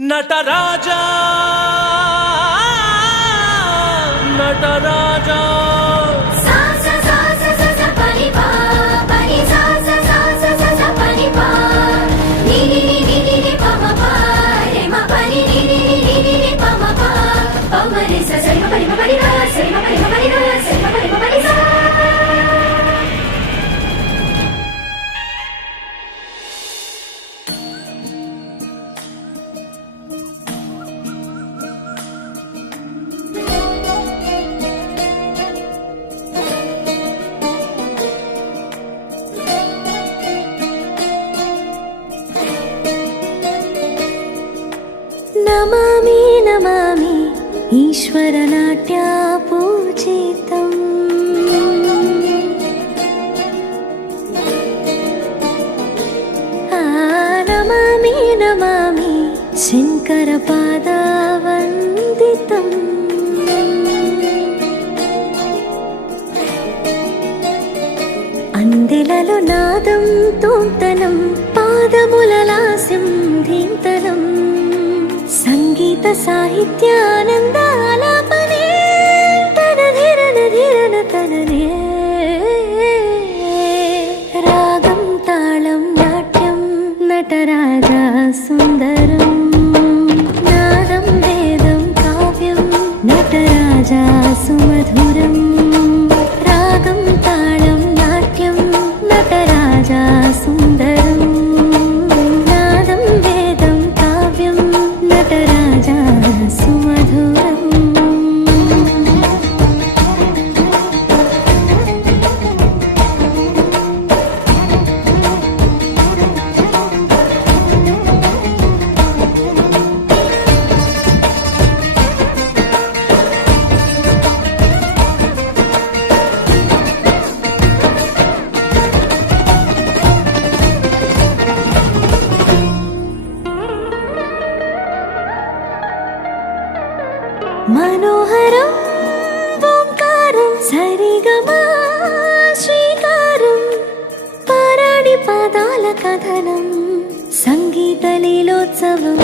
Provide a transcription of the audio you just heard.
నటరాజా నటరాజా నమామి నమామి ఈశ్వర నాట్యా పూజితం నమామి నమామి శంకర పాదావందితం అందెలలో నాదం తోంతనం పాదముల లాస్యం ధీంతనం సంగీత సాహిత్యానందాలాపనే తన ధీరన ధీరన తననే రాగం తాళం నాట్యం నటరాజా సుందరం నాదం వేదం కావ్యం నటరాజా సుమధురం రాగం తాళం నాట్యం నటరాజా సుందరం నాదం వేదం కావ్యం నటరాజా సుమధురం మనోహరం ఓంకారం సరిగమా శ్రీకారం పారాడి పాదాల కథనం సంగీత లీలోత్సవం